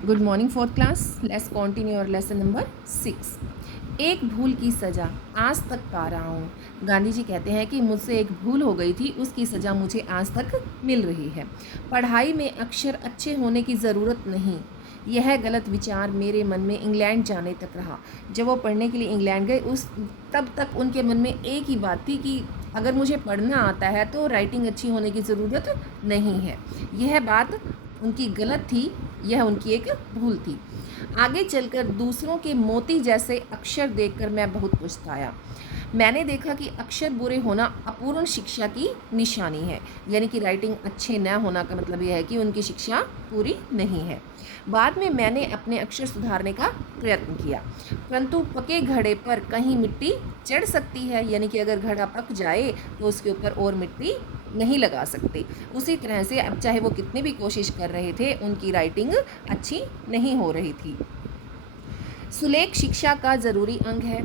Good morning fourth class. Let's continue और lesson number 6। एक भूल की सज़ा आज तक पा रहा हूँ। गांधी जी कहते हैं कि मुझसे एक भूल हो गई थी, उसकी सज़ा मुझे आज तक मिल रही है। पढ़ाई में अक्षर अच्छे होने की ज़रूरत नहीं, यह गलत विचार मेरे मन में इंग्लैंड जाने तक रहा। जब वो पढ़ने के लिए इंग्लैंड गए तब तक उनके मन में एक ही बात थी कि अगर मुझे पढ़ना आता है तो राइटिंग अच्छी होने की ज़रूरत नहीं है। यह बात उनकी गलत थी, यह उनकी एक भूल थी। आगे चलकर दूसरों के मोती जैसे अक्षर देखकर मैं बहुत पछताया। मैंने देखा कि अक्षर बुरे होना अपूर्ण शिक्षा की निशानी है, यानी कि राइटिंग अच्छे न होना का मतलब यह है कि उनकी शिक्षा पूरी नहीं है। बाद में मैंने अपने अक्षर सुधारने का प्रयत्न किया, परंतु पके घड़े पर कहीं मिट्टी चढ़ सकती है, यानी कि अगर घड़ा पक जाए तो उसके ऊपर और मिट्टी नहीं लगा सकते। उसी तरह से अब चाहे वो कितनी भी कोशिश कर रहे थे, उनकी राइटिंग अच्छी नहीं हो रही थी। सुलेख शिक्षा का ज़रूरी अंग है,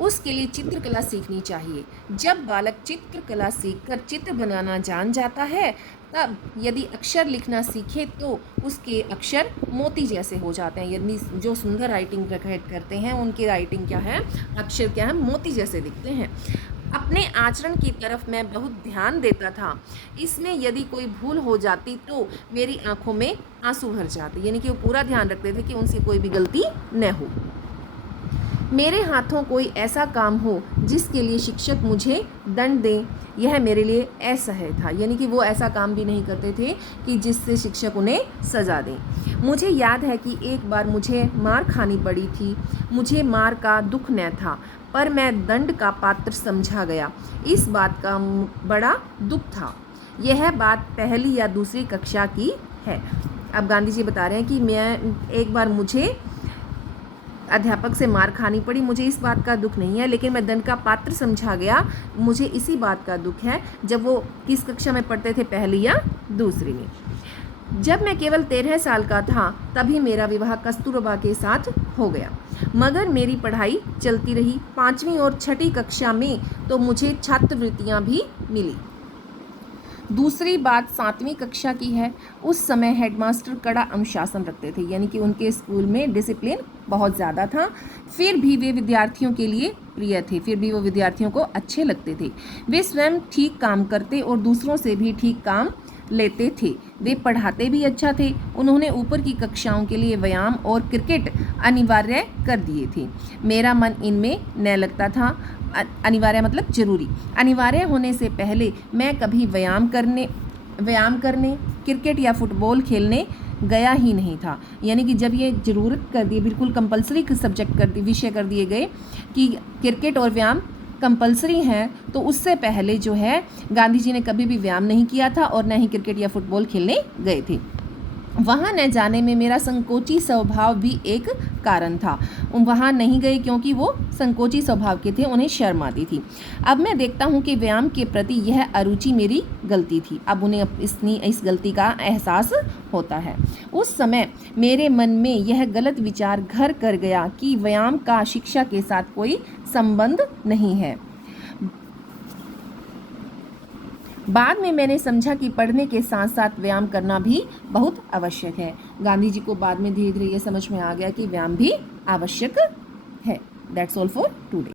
उसके लिए चित्रकला सीखनी चाहिए। जब बालक चित्रकला सीखकर चित्र बनाना जान जाता है, तब यदि अक्षर लिखना सीखे तो उसके अक्षर मोती जैसे हो जाते हैं। यदि जो सुंदर राइटिंग करते हैं उनकी राइटिंग क्या है, अक्षर क्या है, मोती जैसे दिखते हैं। अपने आचरण की तरफ मैं बहुत ध्यान देता था, इसमें यदि कोई भूल हो जाती तो मेरी आंखों में आंसू भर जाते, यानी कि वो पूरा ध्यान रखते थे कि उनसे कोई भी गलती न हो। मेरे हाथों कोई ऐसा काम हो जिसके लिए शिक्षक मुझे दंड दें, यह मेरे लिए असह्य था, यानी कि वो ऐसा काम भी नहीं करते थे कि जिससे शिक्षक उन्हें सज़ा दें। मुझे याद है कि एक बार मुझे मार खानी पड़ी थी। मुझे मार का दुख न था, पर मैं दंड का पात्र समझा गया। इस बात का बड़ा दुख था। यह बात पहली या दूसरी कक्षा की है। अब गांधी जी बता रहे हैं कि एक बार मुझे अध्यापक से मार खानी पड़ी, मुझे इस बात का दुख नहीं है, लेकिन मैं दंड का पात्र समझा गया। मुझे इसी बात का दुख है। जब वो किस कक्षा में पढ़ते थे, पहली या दूसरी में। जब मैं केवल 13 साल का था तभी मेरा विवाह कस्तूरबा के साथ हो गया, मगर मेरी पढ़ाई चलती रही। 5वीं और 6ठी कक्षा में तो मुझे छात्रवृत्तियाँ भी मिली। दूसरी बात 7वीं कक्षा की है। उस समय हेडमास्टर कड़ा अनुशासन रखते थे, यानी कि उनके स्कूल में डिसिप्लिन बहुत ज़्यादा था। फिर भी वे विद्यार्थियों के लिए प्रिय थे, फिर भी वो विद्यार्थियों को अच्छे लगते थे। वे स्वयं ठीक काम करते और दूसरों से भी ठीक काम लेते थे। वे पढ़ाते भी अच्छा थे। उन्होंने ऊपर की कक्षाओं के लिए व्यायाम और क्रिकेट अनिवार्य कर दिए थे। मेरा मन इनमें न लगता था। अनिवार्य मतलब जरूरी। अनिवार्य होने से पहले मैं कभी व्यायाम करने क्रिकेट या फुटबॉल खेलने गया ही नहीं था, यानी कि जब ये ज़रूरत कर दी, बिल्कुल कंपलसरी सब्जेक्ट कर दी, विषय कर दिए गए कि क्रिकेट और व्यायाम कंपलसरी हैं, तो उससे पहले जो है गांधी जी ने कभी भी व्यायाम नहीं किया था और न ही क्रिकेट या फुटबॉल खेलने गए थे। वहाँ न जाने में मेरा संकोची स्वभाव भी एक कारण था। वहाँ नहीं गए क्योंकि वो संकोची स्वभाव के थे, उन्हें शर्म आती थी। अब मैं देखता हूँ कि व्यायाम के प्रति यह अरुचि मेरी गलती थी। अब उन्हें इस गलती का एहसास होता है। उस समय मेरे मन में यह गलत विचार घर कर गया कि व्यायाम का शिक्षा के साथ कोई संबंध नहीं है। बाद में मैंने समझा कि पढ़ने के साथ साथ व्यायाम करना भी बहुत आवश्यक है। गांधी जी को बाद में धीरे धीरे ये समझ में आ गया कि व्यायाम भी आवश्यक है। That's all for today.